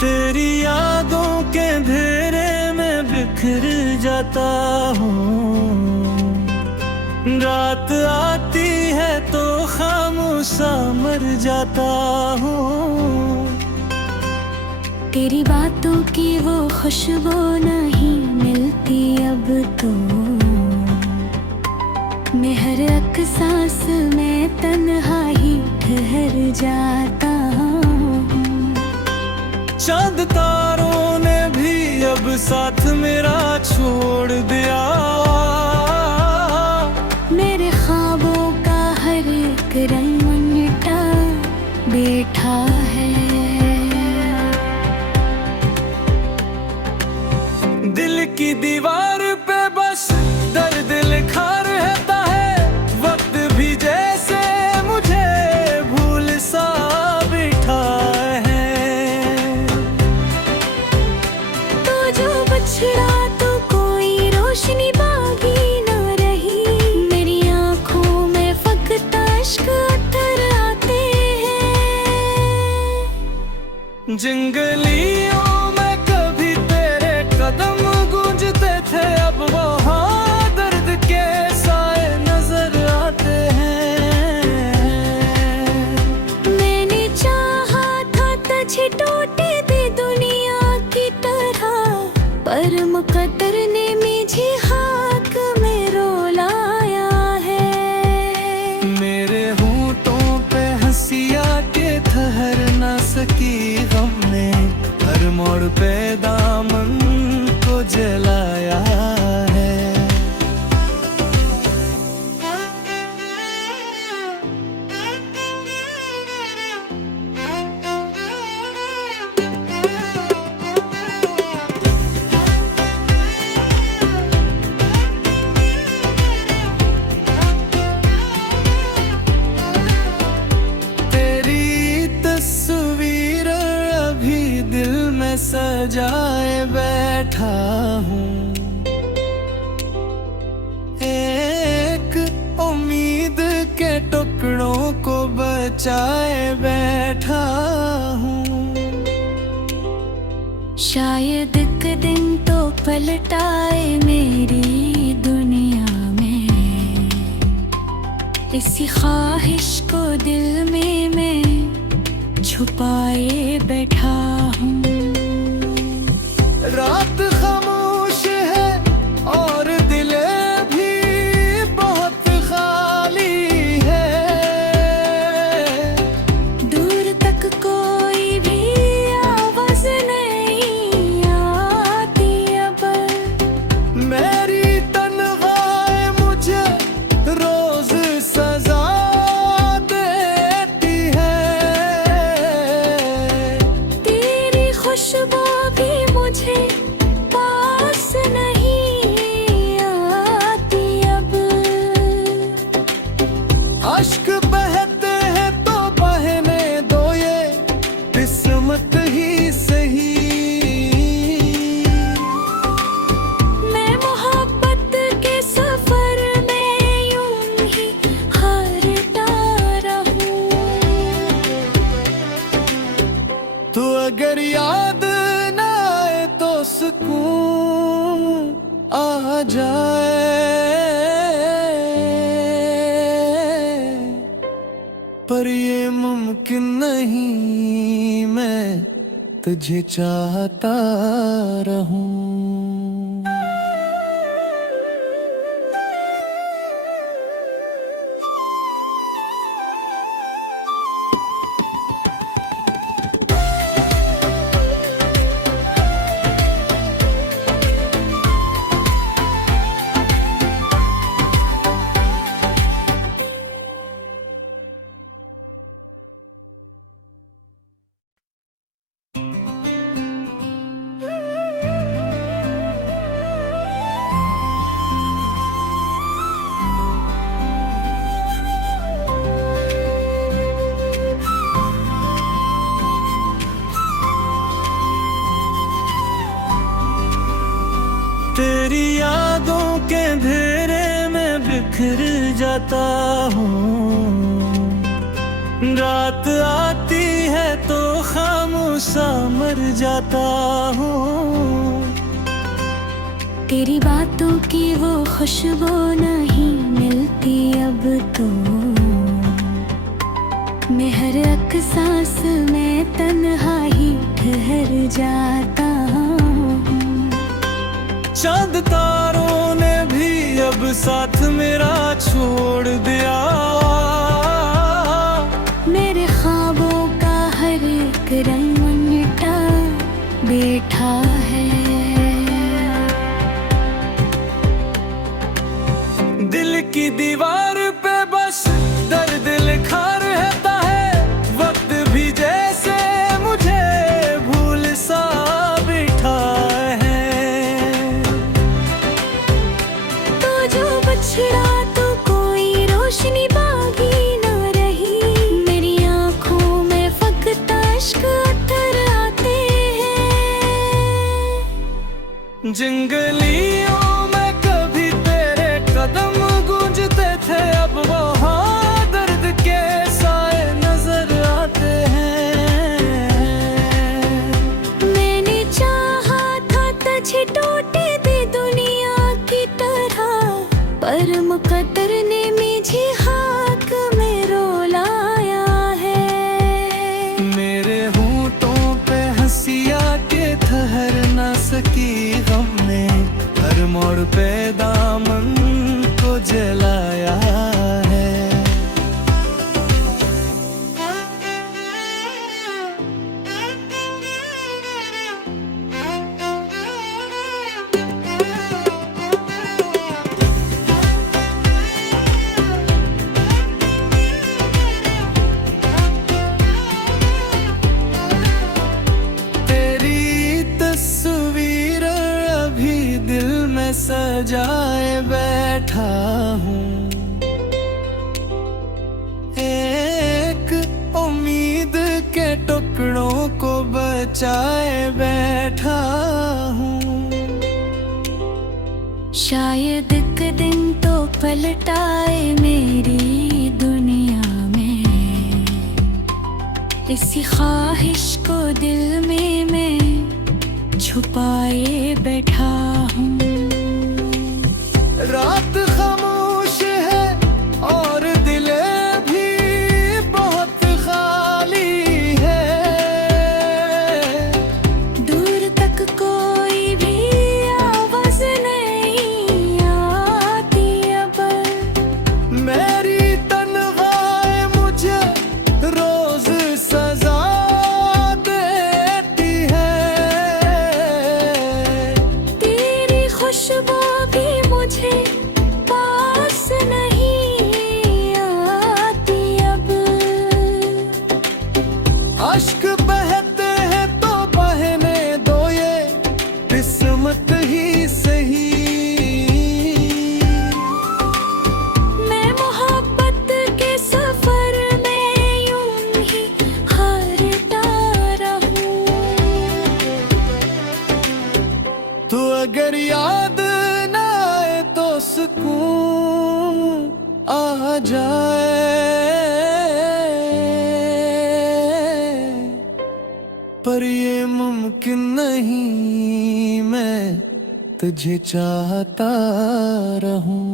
तेरी यादों के अंधेरे में बिखर जाता हूँ। रात आती है तो खामोशा मर जाता हूँ। तेरी बातों की वो खुशबू नहीं मिलती अब तो। मैं हर एक सांस में तन्हा ही ठहर जाता हूँ। चांद तारों ने भी अब साथ मेरा छोड़ दिया। मेरे ख्वाबों का हर एक रंग मिटा बैठा है। दिल की दीवार पे बस दर्द लिखा रहता है। वक्त भी जैसे मुझे भूल सा बिठा है। तो जो बछड़ा तो कोई रोशनी बाकी न रही। मेरी आंखों में फकत अश्क अतर आते हैं। जंगलियों में कभी तेरे कदम गूंजते थे, अब वहाँ दर्द के साए नजर आते हैं। मैंने चाहा था तुझे टूटे दे दुनिया की तरह, पर मुकद्दर ने मुझे खाक में रुलाया है। मेरे होंठों पे हंसिया के ठहर ना सकी गम ने, हर मोड़ पे दामन को जलाया है। तेरी तस्वीर अभी दिल में सजाए बैठा हूँ। एक उम्मीद के टुकड़ों को बचाए बैठा हूँ। शायद एक दिन तो पलट आए मेरी दुनिया में। इसी ख्वाहिश को दिल में मैं छुपाए बैठा हूँ। रात खामोश है और दिल भी बहुत खाली है। दूर तक कोई भी आवाज नहीं आती अब। मेरी तन्हाई मुझे रोज सजा देती है। तेरी खुशबू भी मुझे पास नहीं आती अब। अश्क बहते हैं तो बहने दो, ये किस्मत ही सही। मैं मोहब्बत के सफर में यूं ही हारता रहूं। तो अगर याद न आए तो सुकून आ जाए, पर ये मुमकिन नहीं मैं तुझे चाहता रहूं। तेरी यादों के अंधेरे में बिखर जाता हूँ। रात आती है तो खामोश सा मर जाता हूँ। तेरी बातों की वो खुशबू नहीं मिलती अब तो, मैं हर एक सांस में तन्हा ही ठहर जाता हूँ। चांद तारों ने भी अब साथ मेरा छोड़ दिया, मेरे ख्वाबों का हर एक रंग मिटा बैठा है। दिल की दीवार पे बस दर्द लिखा रहता है, वक्त भी जैसे मुझे भूल सा बिठा है। तो जो बछड़ा तो कोई रोशनी बाकी न रही, मेरी आँखों में फकत अश्क अत्थर आते हैं। जंगलियों में कभी तेरे कदम गूंजते थे, अब वहाँ दर्द के साए नजर आते हैं। मैंने चाहा था तुझे टूटे दे दुनिया की तरह, पर मुकद्दर ने मुझे खाक में रुलाया है। मेरे होंठों पे हंसिया के ठहर ना सकी गम ने, हर मोड़ पे दामन को जलाया है। तेरी तस्वीर अभी दिल में सजाए बैठा हूँ, एक उम्मीद के टुकड़ों को बचाए बैठा हूँ। शायद एक दिन तो पलट आए मेरी दुनिया में, इसी ख्वाहिश को दिल में मैं छुपाए बैठा हूँ। रात खामोश है और दिले भी बहुत खाली है, दूर तक कोई भी आवाज नहीं आती अब। मेरी तन्हाई मुझे रोज सजा देती है, तेरी खुशबू भी मुझे पास नहीं आती अब। अश्क बहते हैं तो बहने दो, ये किस्मत ही सही। मैं मोहब्बत के सफर में यूं ही हारता रहूं। तो अगर याद न आए तो सुकून आ जाए, पर ये मुमकिन नहीं मैं तुझे चाहता रहूं।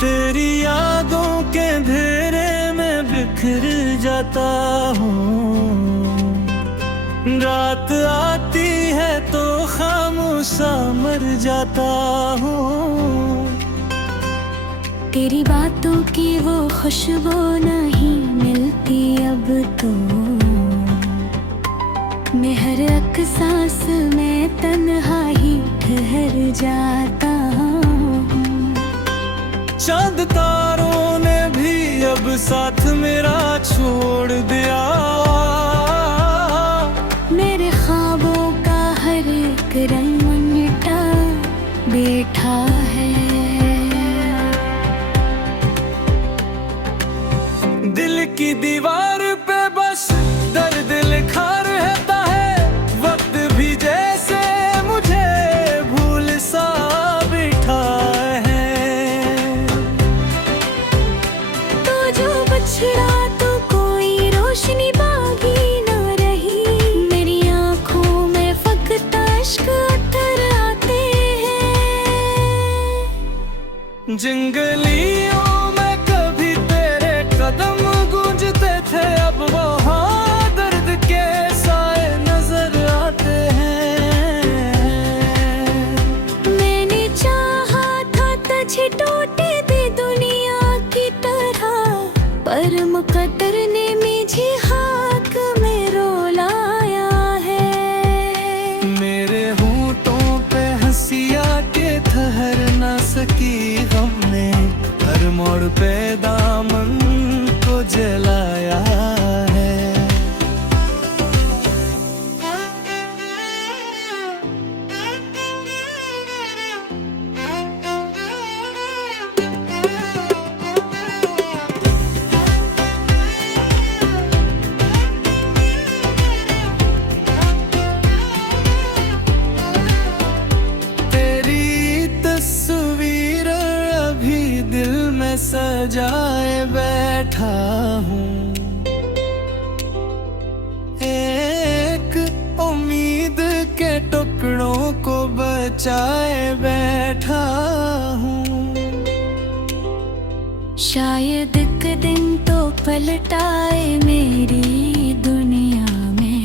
तेरी यादों के अंधेरे में बिखर जाता हूँ, रात आती है तो खामोशा मर जाता हूँ। तेरी बातों की वो खुशबू नहीं मिलती अब तो, हर एक सांस में तन्हा ही ठहर जाता हूँ। चांद तारों ने भी अब साथ मेरा छोड़ दिया। मेरे ख्वाबों का हर एक रंग मिटा बैठा है। दिल की दीवार पे बस दर्द लिखा रहता है। वक्त भी जैसे मुझे भूल सा बिठा है। तो जो बछड़ा तो कोई रोशनी बाकी न रही। मेरी आंखों में फकत अश्क उतर आते हैं। जंगलियों में कभी तेरे कदम गूंजते थे, अब वहाँ दर्द के साए नजर आते हैं। मैंने चाहा था तुझे टूटे दे दुनिया की तरह, पर मुकद्दर ने मुझे हाथ में रुलाया है। मेरे होंठों पे हंसिया के ठहर ना सकी गम ने, हर मोड़ पे दामन को जलाया है। तेरी तस्वीर अभी दिल में सजाए बैठा हूँ। एक उम्मीद के टुकड़ों को बचाए बैठा हूँ। शायद एक दिन तो पलट आए मेरी दुनिया में।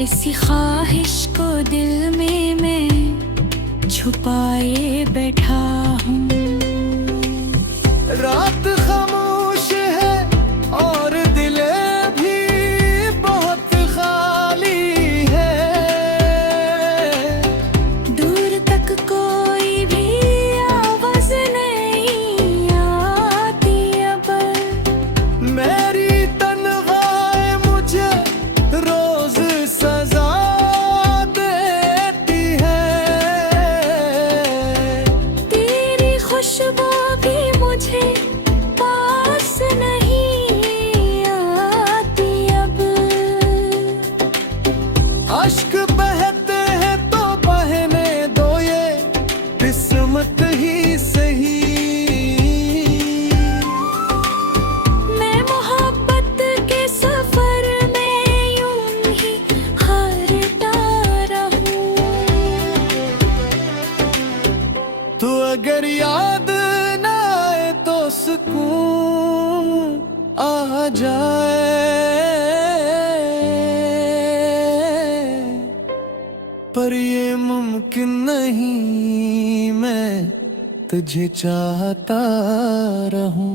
इसी ख्वाहिश को दिल में मैं छुपाए बैठा हूँ। रात खामोश है और दिले भी बहुत खाली है। दूर तक कोई भी आवाज नहीं आती अब। मेरी तन्हाई मुझे रोज सजा देती है। तेरी खुशबू भी मुझे पास नहीं आती अब। अश्क बहते हैं तो बहने दो, ये किस्मत ही सही। मैं मोहब्बत के सफर में यूं ही हारता रहूं। तो अगर याद न आए तो सुकून आ जाए। पर ये मुमकिन नहीं, मैं तुझे चाहता रहूं।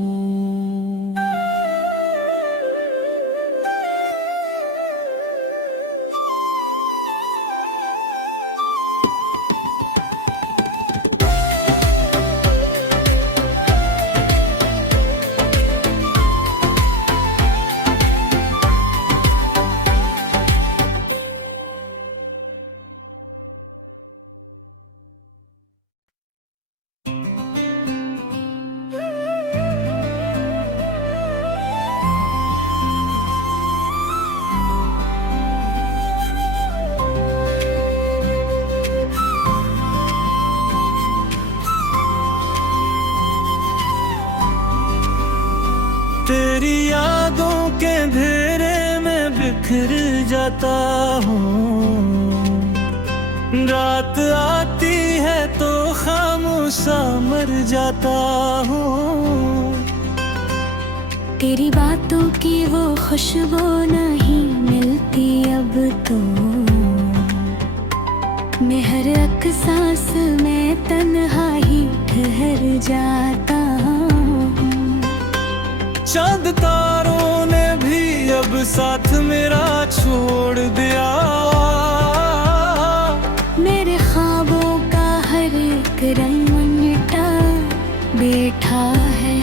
तेरी यादों के अंधेरे में बिखर जाता हूँ। रात आती है तो खामोशा मर जाता हूँ। तेरी बातों की वो खुशबू नहीं मिलती अब तो। मैं हर एक सांस में तन्हा ही ठहर जाता हूँ। चांद तारों ने भी भी अब साथ मेरा छोड़ दिया। मेरे ख्वाबों का हर एक रंग मिटा बैठा है।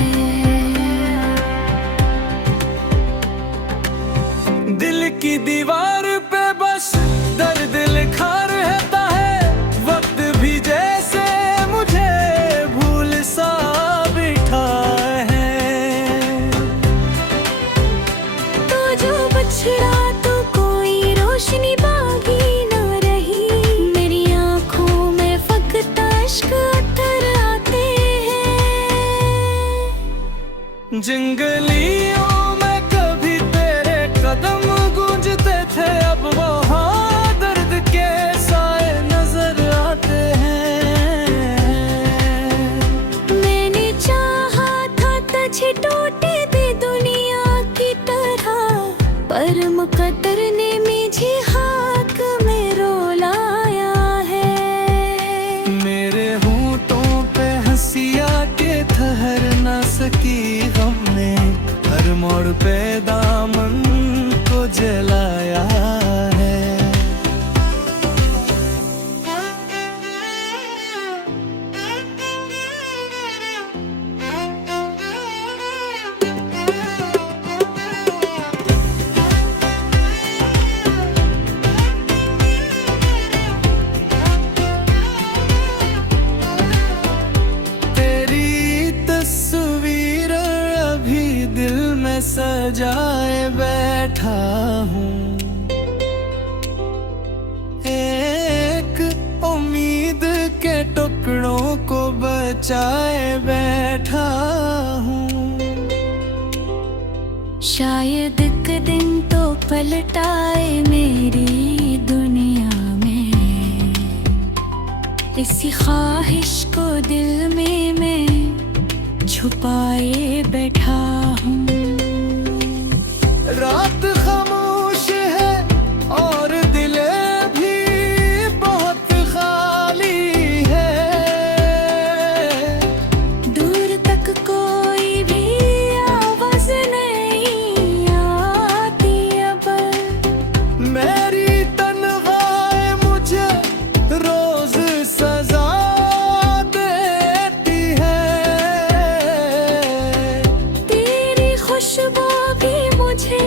दिल की दीवार पे बस दर्द लिखा रहता है, वक्त भी जैसे मुझे भूल सा बिठा है। तो जो बछड़ा तो कोई रोशनी बाकी न रही, मेरी आंखों में फकत अश्क अत्थर आते हैं। जंगलियों में कभी तेरे कदम गूंजते थे, अब वहाँ दर्द के साए नजर आते हैं। मैंने चाहा था तुझे टूटे दे दुनिया की तरह, पर मुकद्दर ने मुझे हाथ में रुलाया है। मेरे होंठों पे हंसिया के ठहर न सकी गम ने, हर मोड़ पे दामन को जलाया है। तेरी तस्वीर अभी दिल में सजाए बैठा हूँ, एक उम्मीद के टुकड़ों को बचाए बैठा हूँ। शायद एक दिन तो पलट आए मेरी दुनिया में, इसी ख्वाहिश को दिल में मैं छुपाए बैठा हूँ। रात खामोश है और दिले भी बहुत खाली है, दूर तक कोई भी आवाज नहीं आती अब। मेरी तन्हाई मुझे रोज सजा देती है। तेरी खुशबू भी मुझे